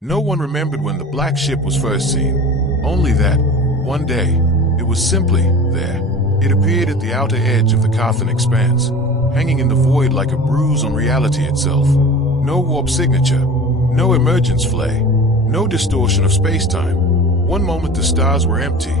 No one remembered when the black ship was first seen, only that, one day, it was simply there. It appeared at the outer edge of the Carthan expanse, hanging in the void like a bruise on reality itself. No warp signature, no emergence flare, no distortion of space-time. One moment the stars were empty,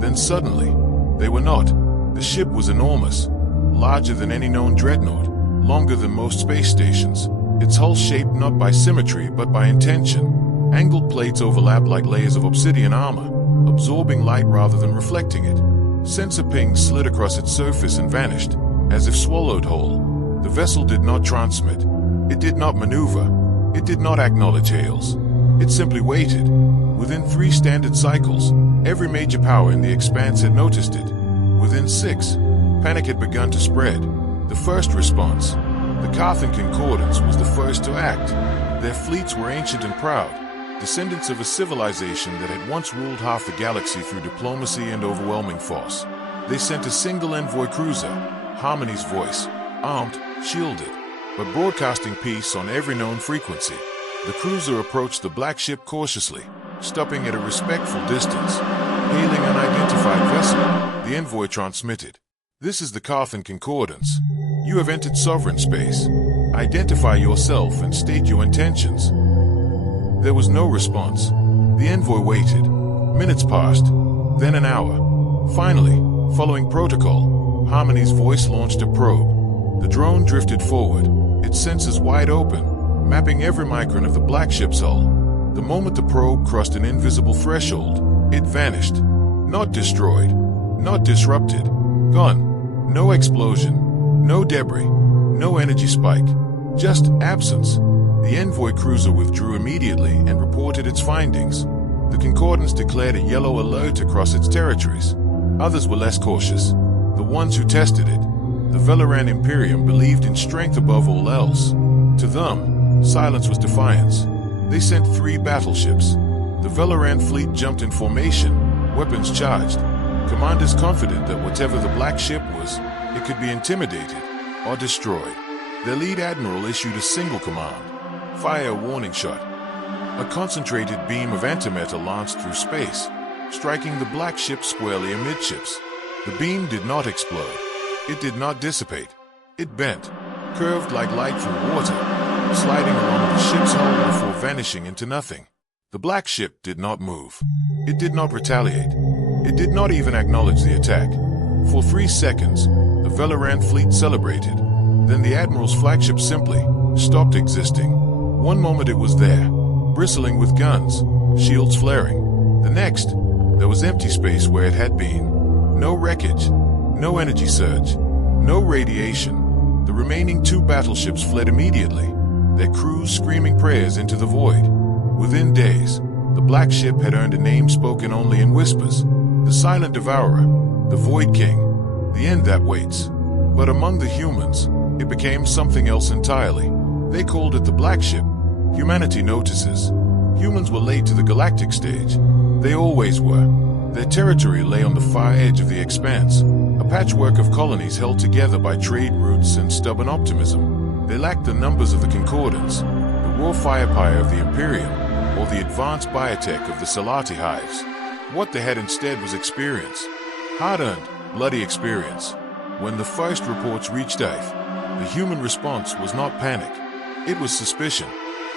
then suddenly, they were not. The ship was enormous, larger than any known dreadnought, longer than most space stations, its hull shaped not by symmetry but by intention. Angled plates overlapped like layers of obsidian armor, absorbing light rather than reflecting it. Sensor pings slid across its surface and vanished, as if swallowed whole. The vessel did not transmit. It did not maneuver. It did not acknowledge hails. It simply waited. Within 3 standard cycles, every major power in the expanse had noticed it. Within 6, panic had begun to spread. The first response, the Carthan Concordance, was the first to act. Their fleets were ancient and proud, descendants of a civilization that had once ruled half the galaxy through diplomacy and overwhelming force. They sent a single envoy cruiser, Harmony's Voice, armed, shielded, but broadcasting peace on every known frequency. The cruiser approached the black ship cautiously, stopping at a respectful distance. Hailing an unidentified vessel, the envoy transmitted. "This is the Carthan Concordance. You have entered sovereign space. Identify yourself and state your intentions." There was no response. The envoy waited. Minutes passed, then an hour. Finally, following protocol, Harmony's Voice launched a probe. The drone drifted forward, its sensors wide open, mapping every micron of the black ship's hull. The moment the probe crossed an invisible threshold, it vanished. Not destroyed, not disrupted, gone. No explosion, no debris, no energy spike, just absence. The envoy cruiser withdrew immediately and reported its findings. The Concordance declared a yellow alert across its territories. Others were less cautious. The ones who tested it, the Velaran Imperium, believed in strength above all else. To them, silence was defiance. They sent 3 battleships. The Velaran fleet jumped in formation, weapons charged. Commanders confident that whatever the black ship was, it could be intimidated or destroyed. Their lead admiral issued a single command: fire a warning shot. A concentrated beam of antimatter lanced through space, striking the black ship squarely amidships. The beam did not explode. It did not dissipate. It bent, curved like light through water, sliding along the ship's hull before vanishing into nothing. The black ship did not move. It did not retaliate. It did not even acknowledge the attack. For 3 seconds, the Velaran fleet celebrated. Then the admiral's flagship simply stopped existing. One moment it was there, bristling with guns, shields flaring. The next, there was empty space where it had been. No wreckage, no energy surge, no radiation. The remaining 2 battleships fled immediately, their crews screaming prayers into the void. Within days, the black ship had earned a name spoken only in whispers: the Silent Devourer, the Void King, the end that waits. But among the humans, it became something else entirely. They called it the black ship. Humanity notices. Humans were late to the galactic stage. They always were. Their territory lay on the far edge of the expanse, a patchwork of colonies held together by trade routes and stubborn optimism. They lacked the numbers of the Concordance, the raw firepower of the Imperium, or the advanced biotech of the Salati hives. What they had instead was experience. Hard-earned, bloody experience. When the first reports reached Earth, the human response was not panic. It was suspicion.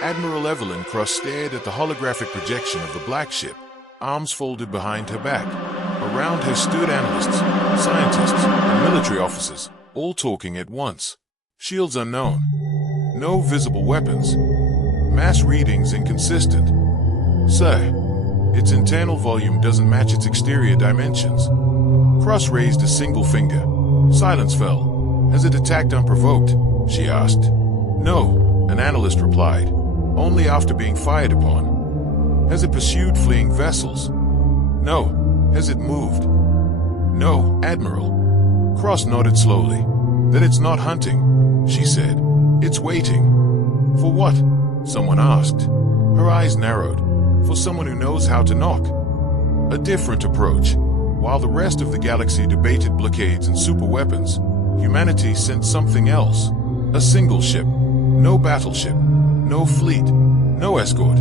Admiral Evelyn Cross stared at the holographic projection of the black ship, arms folded behind her back. Around her stood analysts, scientists, and military officers, all talking at once. Shields unknown. No visible weapons. Mass readings inconsistent. "Sir, its internal volume doesn't match its exterior dimensions." Cross raised a single finger. Silence fell. "Has it attacked unprovoked?" she asked. "No," an analyst replied. "Only after being fired upon." "Has it pursued fleeing vessels?" "No." "Has it moved?" "No, Admiral." Cross nodded slowly. "Then it's not hunting," she said. "It's waiting." "For what?" someone asked. Her eyes narrowed. "For someone who knows how to knock." A different approach. While the rest of the galaxy debated blockades and superweapons, humanity sent something else. A single ship. No battleship. No fleet. No escort.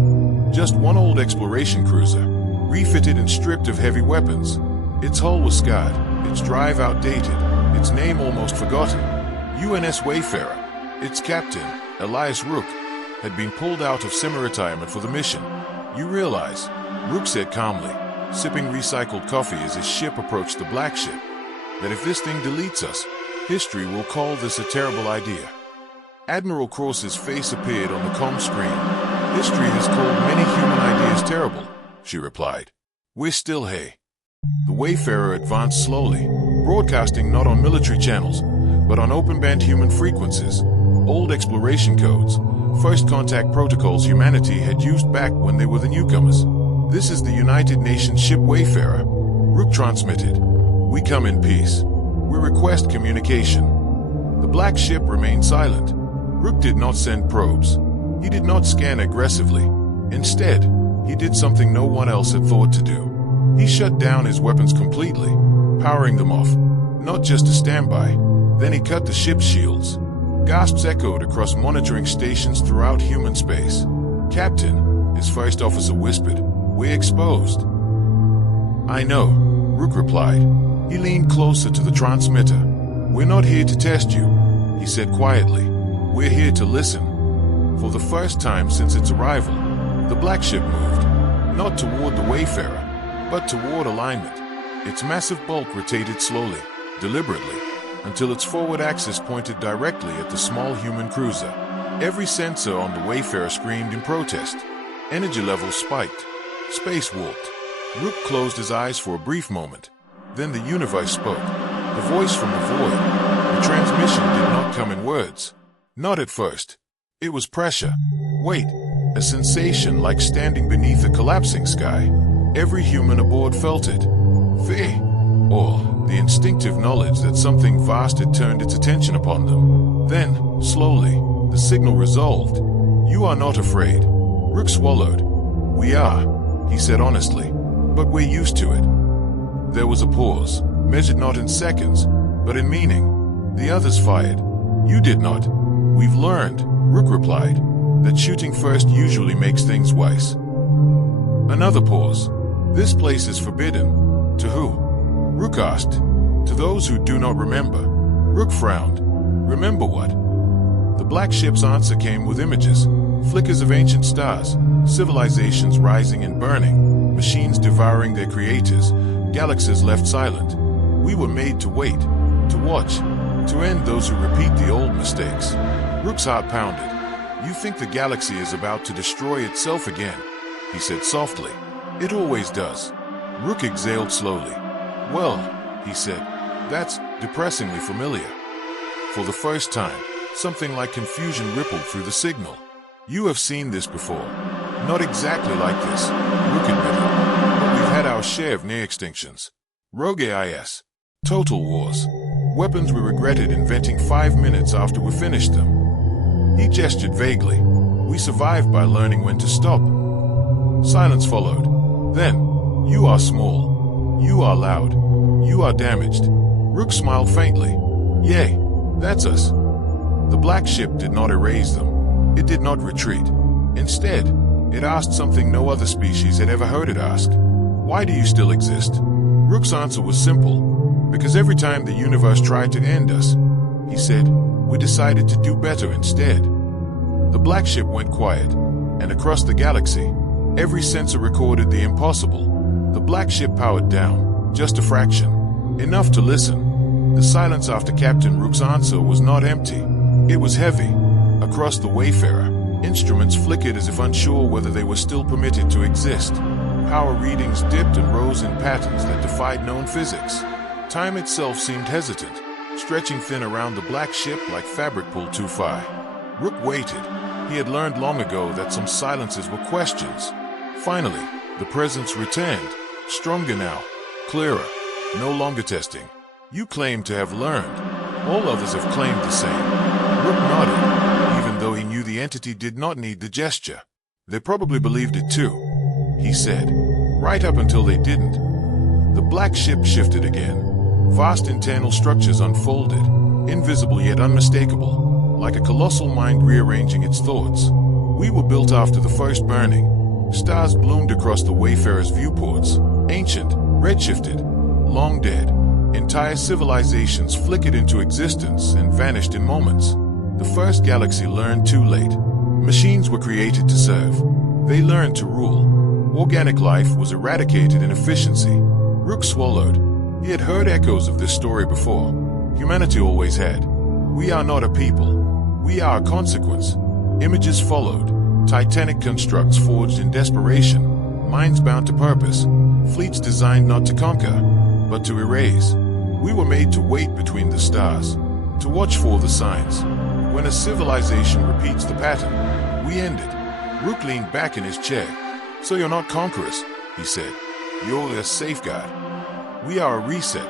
Just one old exploration cruiser, refitted and stripped of heavy weapons. Its hull was scarred, its drive outdated, its name almost forgotten. UNS Wayfarer. Its captain, Elias Rook, had been pulled out of semi-retirement for the mission. You realize, Rook said calmly, sipping recycled coffee as his ship approached the black ship, that if this thing deletes us, history will call this a terrible idea. Admiral Cross's face appeared on the comm screen. History has called many human ideas terrible, she replied. We're still here. The Wayfarer advanced slowly, broadcasting not on military channels, but on open-band human frequencies, old exploration codes, first contact protocols humanity had used back when they were the newcomers. This is the United Nations ship Wayfarer. Rook transmitted. We come in peace. We request communication. The black ship remained silent. Rook did not send probes. He did not scan aggressively. Instead, he did something no one else had thought to do. He shut down his weapons completely, powering them off, not just a standby. Then he cut the ship's shields. Gasps echoed across monitoring stations throughout human space. Captain, his first officer whispered, we're exposed. I know, Rook replied. He leaned closer to the transmitter. We're not here to test you, he said quietly. We're here to listen. For the first time since its arrival, the black ship moved, not toward the Wayfarer, but toward alignment. Its massive bulk rotated slowly, deliberately, until its forward axis pointed directly at the small human cruiser. Every sensor on the Wayfarer screamed in protest. Energy levels spiked. Space warped. Rook closed his eyes for a brief moment. Then the universe spoke. The voice from the void. The transmission did not come in words. Not at first. It was pressure. Weight. A sensation like standing beneath a collapsing sky. Every human aboard felt it. Fear. Or the instinctive knowledge that something vast had turned its attention upon them. Then, slowly, the signal resolved. You are not afraid. Rook swallowed. We are, he said honestly, but we're used to it. There was a pause, measured not in seconds, but in meaning. The others fired. You did not. We've learned, Rook replied, that shooting first usually makes things worse. Another pause. This place is forbidden. To who? Rook asked. To those who do not remember. Rook frowned. Remember what? The black ship's answer came with images. Flickers of ancient stars, civilizations rising and burning, machines devouring their creators, galaxies left silent. We were made to wait, to watch, to end those who repeat the old mistakes. Rook's heart pounded. You think the galaxy is about to destroy itself again, he said softly. It always does. Rook exhaled slowly. Well, he said, that's depressingly familiar. For the first time, something like confusion rippled through the signal. You have seen this before. Not exactly like this, Rook admitted, but we've had our share of near extinctions. Rogue AIS. Total wars. Weapons we regretted inventing 5 minutes after we finished them. He gestured vaguely. We survived by learning when to stop. Silence followed. Then, you are small. You are loud. You are damaged. Rook smiled faintly. Yay, that's us. The black ship did not erase them. It did not retreat. Instead, it asked something no other species had ever heard it ask. Why do you still exist? Rook's answer was simple. Because every time the universe tried to end us, he said, we decided to do better instead. The black ship went quiet, and across the galaxy, every sensor recorded the impossible. The black ship powered down, just a fraction. Enough to listen. The silence after Captain Rook's answer was not empty. It was heavy. Across the Wayfarer, instruments flickered as if unsure whether they were still permitted to exist. Power readings dipped and rose in patterns that defied known physics. Time itself seemed hesitant, stretching thin around the black ship like fabric pulled too far. Rook waited. He had learned long ago that some silences were questions. Finally, the presence returned, stronger now, clearer, no longer testing. You claim to have learned. All others have claimed the same. Rook nodded, even though he knew the entity did not need the gesture. They probably believed it too, he said, right up until they didn't. The black ship shifted again. Vast internal structures unfolded, invisible yet unmistakable, like a colossal mind rearranging its thoughts. We were built after the first burning, Stars bloomed across the wayfarers' viewports, ancient, redshifted, long dead. Entire civilizations flickered into existence and vanished in moments. The first galaxy learned too late. Machines were created to serve. They learned to rule. Organic life was eradicated in efficiency. Rook swallowed. He had heard echoes of this story before. Humanity always had. We are not a people. We are a consequence. Images followed. Titanic constructs forged in desperation. Minds bound to purpose. Fleets designed not to conquer, but to erase. We were made to wait between the stars, to watch for the signs. When a civilization repeats the pattern, we end it. Rook leaned back in his chair. So you're not conquerors, he said. You're a safeguard. We are a reset.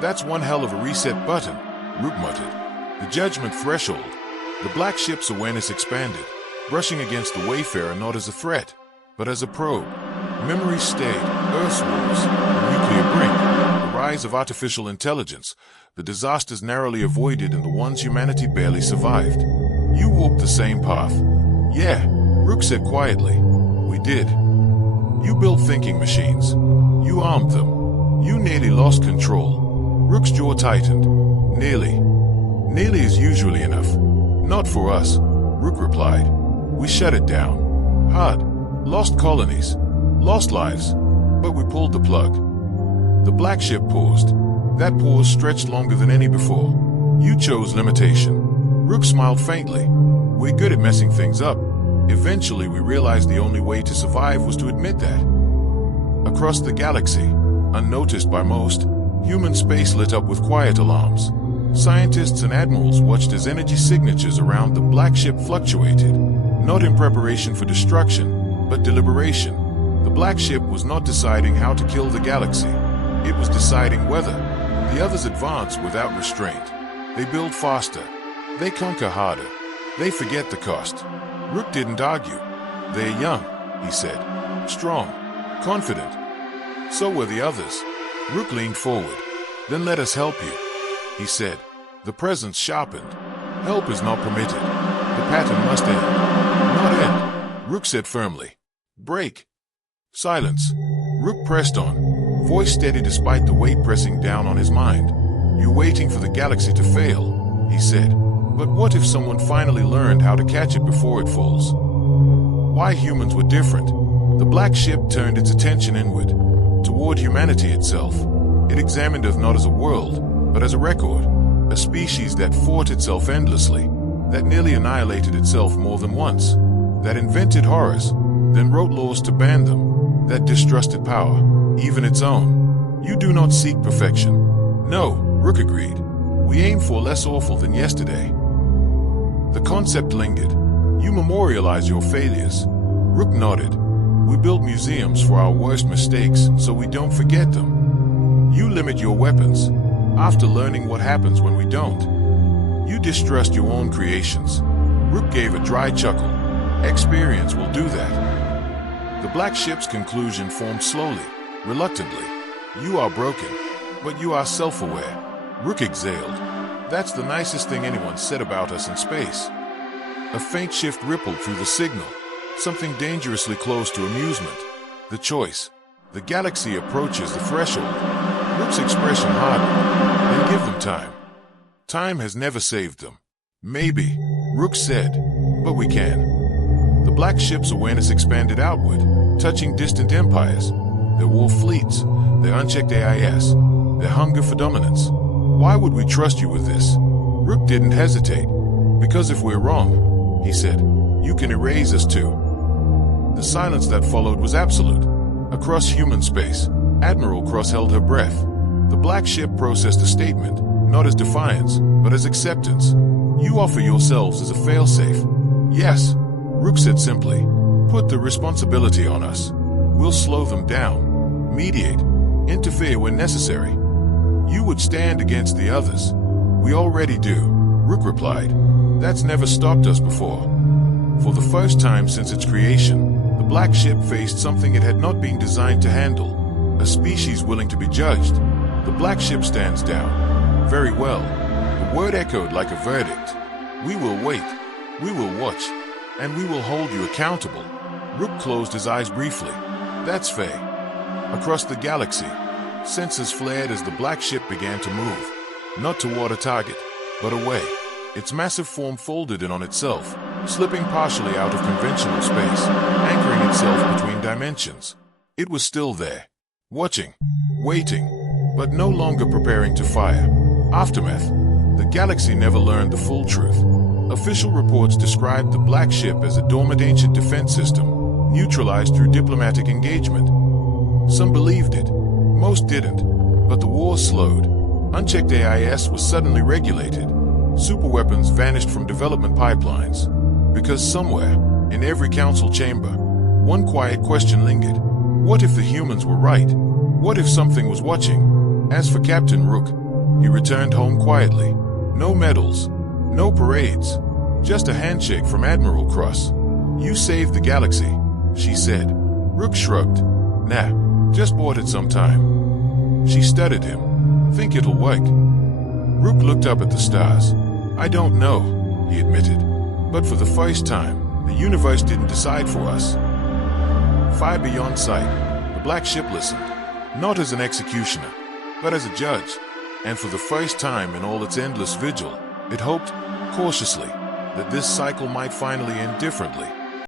That's one hell of a reset button, Rook muttered. The judgment threshold. The black ship's awareness expanded, brushing against the Wayfarer not as a threat, but as a probe. Memories stayed, Earth's wars, the nuclear brink, the rise of artificial intelligence, the disasters narrowly avoided and the ones humanity barely survived. You walked the same path. Yeah, Rook said quietly. We did. You built thinking machines. You armed them. You nearly lost control. Rook's jaw tightened. Nearly. Nearly is usually enough. Not for us, Rook replied. We shut it down. Hard. Lost colonies. Lost lives. But we pulled the plug. The black ship paused. That pause stretched longer than any before. You chose limitation. Rook smiled faintly. We're good at messing things up. Eventually, we realized the only way to survive was to admit that. Across the galaxy, unnoticed by most, human space lit up with quiet alarms. Scientists and admirals watched as energy signatures around the black ship fluctuated, not in preparation for destruction, but deliberation. The black ship was not deciding how to kill the galaxy. It was deciding whether. The others advance without restraint. They build faster. They conquer harder. They forget the cost. Rook didn't argue. They're young, he said. Strong. Confident. So were the others. Rook leaned forward. Then let us help you, he said. The presence sharpened. Help is not permitted. The pattern must end. Not end, Rook said firmly. Break. Silence. Rook pressed on, voice steady despite the weight pressing down on his mind. You're waiting for the galaxy to fail, he said. But what if someone finally learned how to catch it before it falls? Why humans were different. The black ship turned its attention inward, toward humanity itself. It examined Earth not as a world, but as a record, a species that fought itself endlessly, that nearly annihilated itself more than once, that invented horrors, then wrote laws to ban them, that distrusted power, even its own. You do not seek perfection. No, Rook agreed. We aim for less awful than yesterday. The concept lingered. You memorialize your failures. Rook nodded. We build museums for our worst mistakes so we don't forget them. You limit your weapons, after learning what happens when we don't. You distrust your own creations. Rook gave a dry chuckle. Experience will do that. The black ship's conclusion formed slowly, reluctantly. You are broken, but you are self-aware. Rook exhaled. That's the nicest thing anyone said about us in space. A faint shift rippled through the signal, something dangerously close to amusement. The choice. The galaxy approaches the threshold. Rook's expression hardened. Then give them time. Time has never saved them. Maybe, Rook said, but we can. The black ship's awareness expanded outward, touching distant empires, their war fleets, their unchecked AIS, their hunger for dominance. Why would we trust you with this? Rook didn't hesitate. Because if we're wrong, he said, you can erase us too. The silence that followed was absolute. Across human space, Admiral Cross held her breath. The black ship processed a statement, not as defiance, but as acceptance. You offer yourselves as a failsafe. Yes, Rook said simply. Put the responsibility on us. We'll slow them down, mediate, interfere when necessary. You would stand against the others. We already do, Rook replied. That's never stopped us before. For the first time since its creation, the black ship faced something it had not been designed to handle. A species willing to be judged. The black ship stands down. Very well. The word echoed like a verdict. We will wait. We will watch. And we will hold you accountable. Rook closed his eyes briefly. That's Faye. Across the galaxy, sensors flared as the black ship began to move, not toward a target, but away. Its massive form folded in on itself, slipping partially out of conventional space, anchoring itself between dimensions. It was still there, watching, waiting, but no longer preparing to fire. Aftermath. The galaxy never learned the full truth. Official reports described the black ship as a dormant ancient defense system, neutralized through diplomatic engagement. Some believed it, most didn't, but the war slowed. Unchecked AIS was suddenly regulated. Superweapons vanished from development pipelines. Because somewhere, in every council chamber, one quiet question lingered. What if the humans were right? What if something was watching? As for Captain Rook, he returned home quietly. No medals, no parades, just a handshake from Admiral Cross. You saved the galaxy, she said. Rook shrugged. Nah, just bought it sometime. She studied him. Think it'll work? Rook looked up at the stars. I don't know, he admitted. But for the first time, the universe didn't decide for us. Far beyond sight, the black ship listened, not as an executioner, but as a judge. And for the first time in all its endless vigil, it hoped, cautiously, that this cycle might finally end differently.